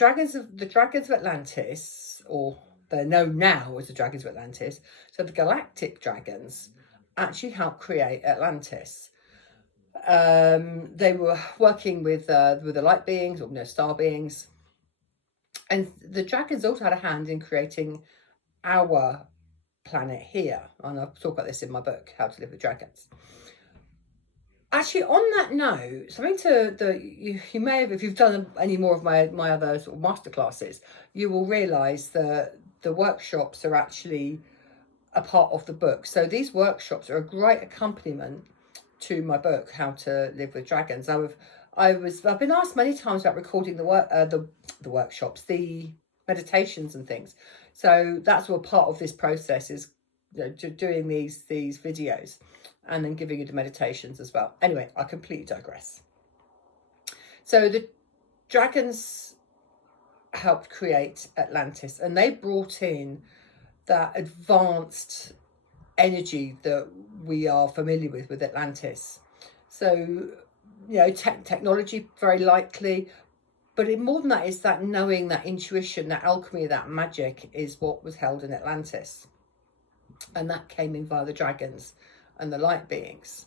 the Dragons of Atlantis, or they're known now as the Dragons of Atlantis. So the galactic dragons actually helped create Atlantis. They were working with the light beings, or star beings, and the dragons also had a hand in creating our planet here. And I'll talk about this in my book, How to Live with Dragons. Actually, on that note, something you may have, if you've done any more of my other sort of masterclasses, you will realise that the workshops are actually a part of the book. So these workshops are a great accompaniment to my book, How to Live with Dragons. I've been asked many times about recording the workshops, the meditations and things. So that's all part of this process, is doing these videos and then giving you the meditations as well. Anyway, I completely digress. So the dragons helped create Atlantis, and they brought in that advanced energy that we are familiar with Atlantis. So, technology, very likely, but more than that is that knowing, that intuition, that alchemy, that magic is what was held in Atlantis. And that came in via the dragons and the light beings.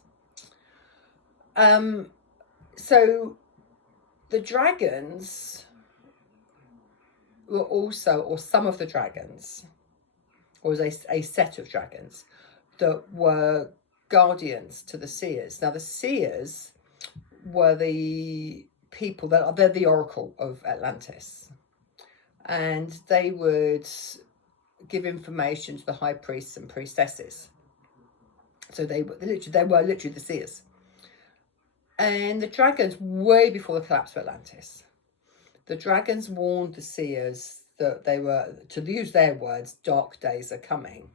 So the dragons were also, or some of the dragons, or was a set of dragons that were guardians to the seers. Now the seers were the people they're the oracle of Atlantis, and they would give information to the high priests and priestesses. So they were literally the seers. And the dragons, way before the collapse of Atlantis, the dragons warned the seers that they were, to use their words, dark days are coming.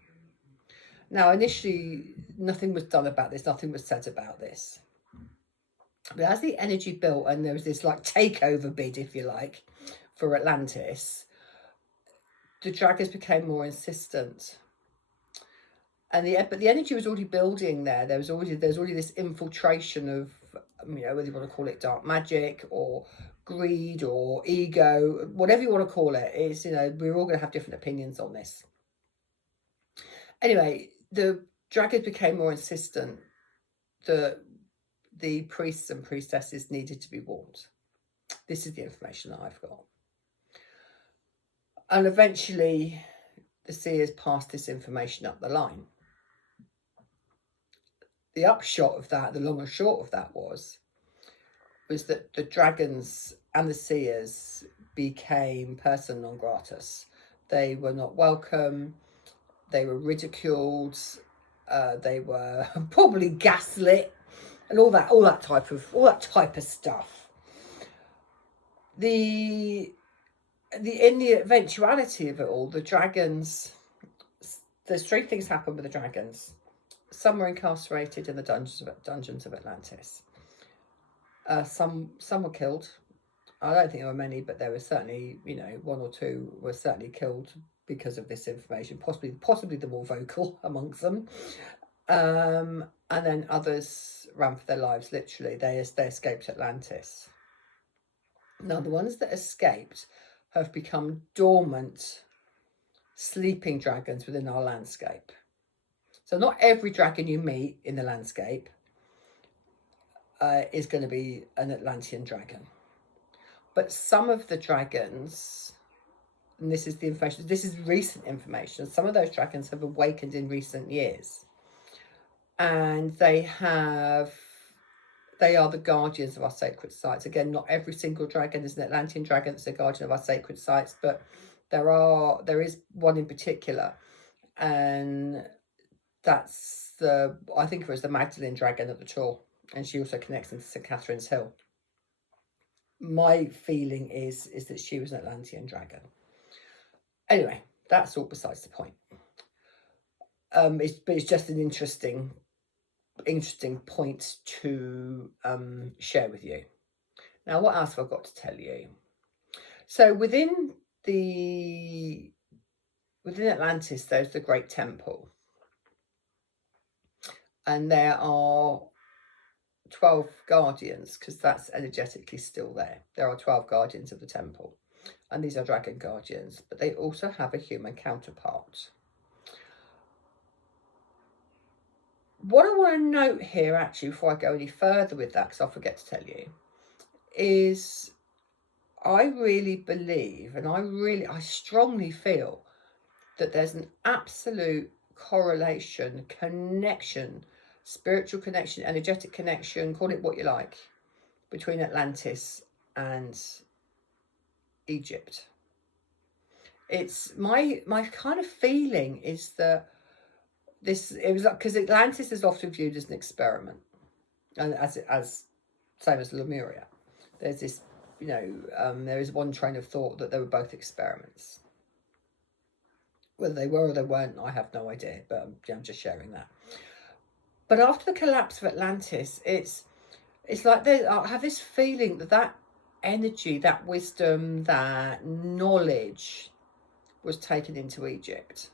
Now, initially, nothing was done about this, nothing was said about this. But as the energy built, and there was this like takeover bid, if you like, for Atlantis, the dragons became more insistent. And but the energy was already building there. There's already this infiltration of, whether you want to call it dark magic or greed or ego, whatever you want to call it. Is, we're all going to have different opinions on this. Anyway, the dragons became more insistent that the priests and priestesses needed to be warned. This is the information that I've got. And eventually the seers passed this information up the line. The upshot of that, the long and short of that was that the dragons and the seers became persona non gratis. They were not welcome. They were ridiculed. They were probably gaslit, and all that type of stuff. In the eventuality of it all, the dragons, there's three things happened with the dragons. Some were incarcerated in the dungeons of Atlantis. Some were killed. I don't think there were many, but there were certainly, one or two were certainly killed because of this information, possibly the more vocal amongst them. And then others ran for their lives, literally. They escaped Atlantis. Now, the ones that escaped have become dormant, sleeping dragons within our landscape. So not every dragon you meet in the landscape is going to be an Atlantean dragon. But some of the dragons, and this is the information, this is recent information, some of those dragons have awakened in recent years. And they are the guardians of our sacred sites. Again, not every single dragon is an Atlantean dragon that's a guardian of our sacred sites, but there is one in particular, and that's I think it was the Magdalene dragon at the Tour, and she also connects into St. Catherine's Hill. My feeling is that she was an Atlantean dragon. Anyway, that's all besides the point. It's just an interesting point to share with you. Now, what else have I got to tell you? So within Atlantis, there's the Great Temple, and there are 12 guardians, because that's energetically still there. There are 12 guardians of the temple, and these are dragon guardians, but they also have a human counterpart. What I want to note here, actually, before I go any further with that, because I'll forget to tell you, is I really believe, and I strongly feel that there's an absolute correlation, connection, spiritual connection, energetic connection, call it what you like, between Atlantis and Egypt. It's my kind of feeling is that it was like, because Atlantis is often viewed as an experiment, and as same as Lemuria. There's this, there is one train of thought that they were both experiments. Whether they were or they weren't, I have no idea, but I'm just sharing that. But after the collapse of Atlantis, it's like I have this feeling that energy, that wisdom, that knowledge was taken into Egypt.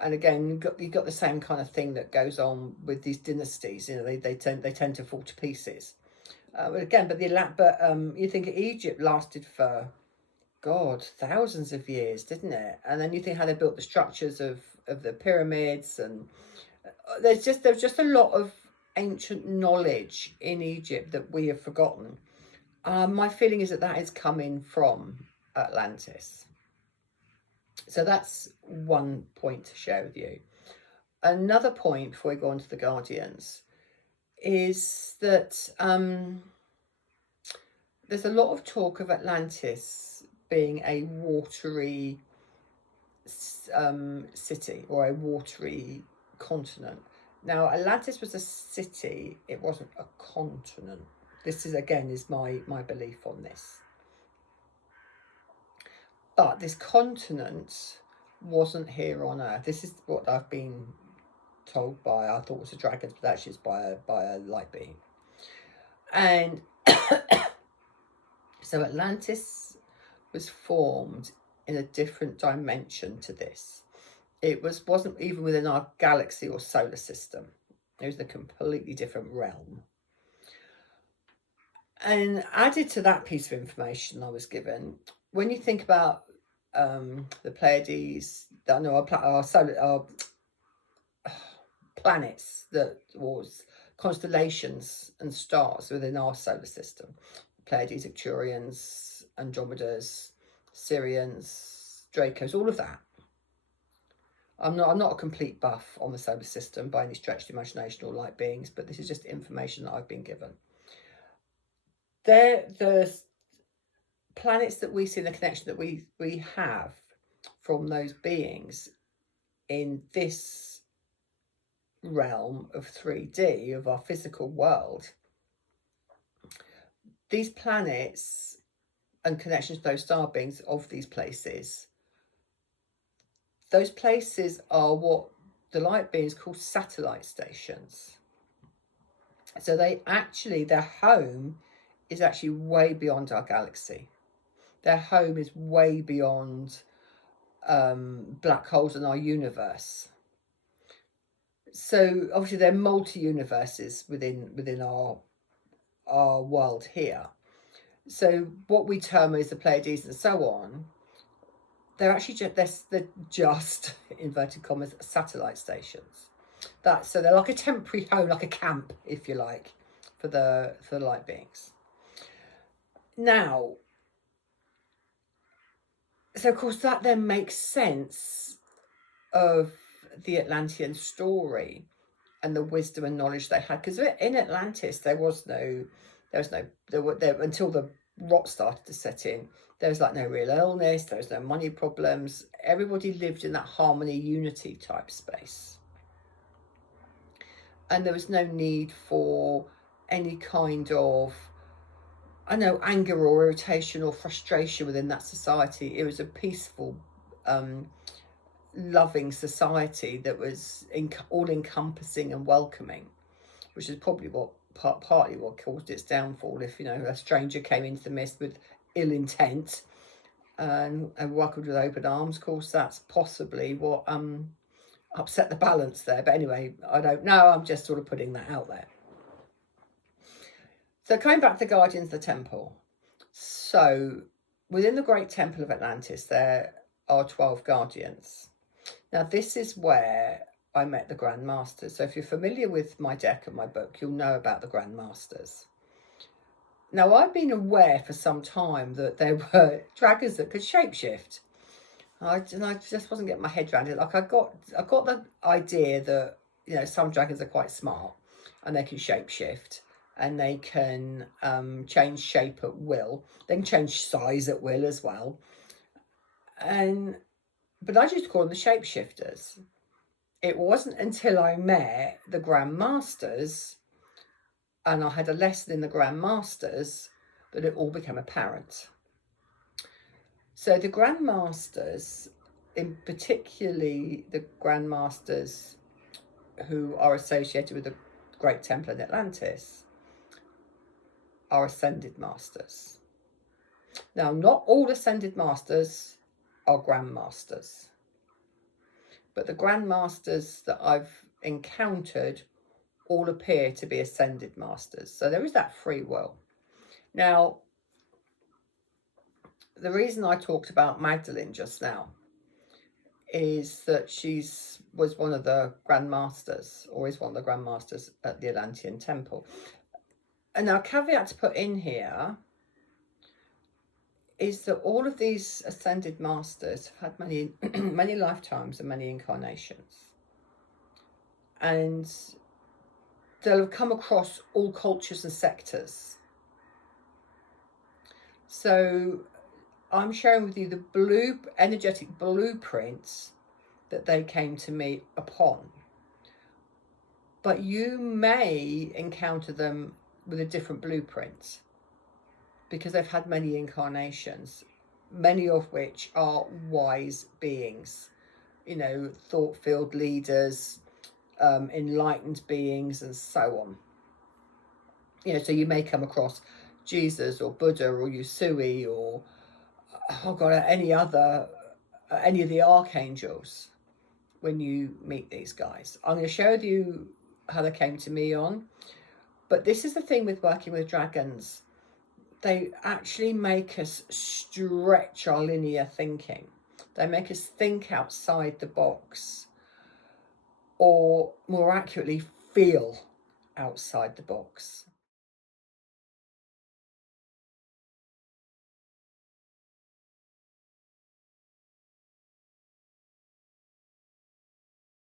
And again, you got the same kind of thing that goes on with these dynasties. They tend to fall to pieces. You think Egypt lasted for, God, thousands of years, didn't it? And then you think how they built the structures of the pyramids, and there's just a lot of ancient knowledge in Egypt that we have forgotten. My feeling is that is coming from Atlantis. So that's one point to share with you. Another point before we go on to the Guardians is that there's a lot of talk of Atlantis being a watery city or a watery continent. Now, Atlantis was a city, it wasn't a continent. This is, again, is my belief on this. But this continent wasn't here on Earth. This is what I've been told by, I thought it was a dragon, but actually it's by a light being. And so Atlantis was formed in a different dimension to this. It wasn't even within our galaxy or solar system. It was a completely different realm. And added to that piece of information I was given, when you think about the Pleiades, our planets, that was constellations and stars within our solar system, Pleiades, Arcturians, Andromedas, Sirians, Dracos, all of that. I'm not a complete buff on the solar system by any stretch of the imagination or light beings, but this is just information that I've been given. The planets that we see, the connection that we have from those beings in this realm of 3D, of our physical world, these planets and connections to those star beings of these places, those places are what the light beings call satellite stations. So their home is actually way beyond our galaxy. Their home is way beyond black holes in our universe. So obviously they're multi-universes within our world here. So what we term as the Pleiades and so on, they're actually just inverted commas satellite stations. So they're like a temporary home, like a camp, if you like, for the light beings. Now, so of course that then makes sense of the Atlantean story and the wisdom and knowledge they had, because in Atlantis until the rot started to set in, there was like no real illness, there was no money problems, everybody lived in that harmony, unity type space, and there was no need for any kind of anger or irritation or frustration within that society. It was a peaceful, loving society that was all-encompassing and welcoming, which is probably partly what caused its downfall. If a stranger came into the midst with ill intent and welcomed with open arms, of course that's possibly what upset the balance there. But anyway, I don't know, I'm just sort of putting that out there. So coming back to the Guardians of the Temple. So within the Great Temple of Atlantis, there are 12 guardians. Now, this is where I met the Grand Masters. So if you're familiar with my deck and my book, you'll know about the Grand Masters. Now, I've been aware for some time that there were dragons that could shapeshift. I just wasn't getting my head around it. Like, I got the idea that, you know, some dragons are quite smart and they can shapeshift. And they can change shape at will. They can change size at will as well. But I used to call them the shapeshifters. It wasn't until I met the Grand Masters and I had a lesson in the Grand Masters that it all became apparent. So the Grand Masters, in particularly the Grand Masters who are associated with the Great Temple in Atlantis, are ascended masters. Now, not all ascended masters are Grand Masters, but the Grand Masters that I've encountered all appear to be ascended masters. So there is that free will. Now, the reason I talked about Magdalene just now is that was one of the Grand Masters, or is one of the Grand Masters at the Atlantean Temple. And now, a caveat to put in here is that all of these ascended masters have had many, many lifetimes and many incarnations. And they'll have come across all cultures and sectors. So I'm sharing with you the energetic blueprints that they came to me upon. But you may encounter them with a different blueprint because they've had many incarnations, many of which are wise beings, you know, thought-filled leaders, enlightened beings, and so on. You know, so you may come across Jesus or Buddha or Yusui or, oh God, any of the archangels when you meet these guys. I'm going to share with you how they came to me on. But this is the thing with working with dragons. They actually make us stretch our linear thinking. They make us think outside the box, or more accurately, feel outside the box.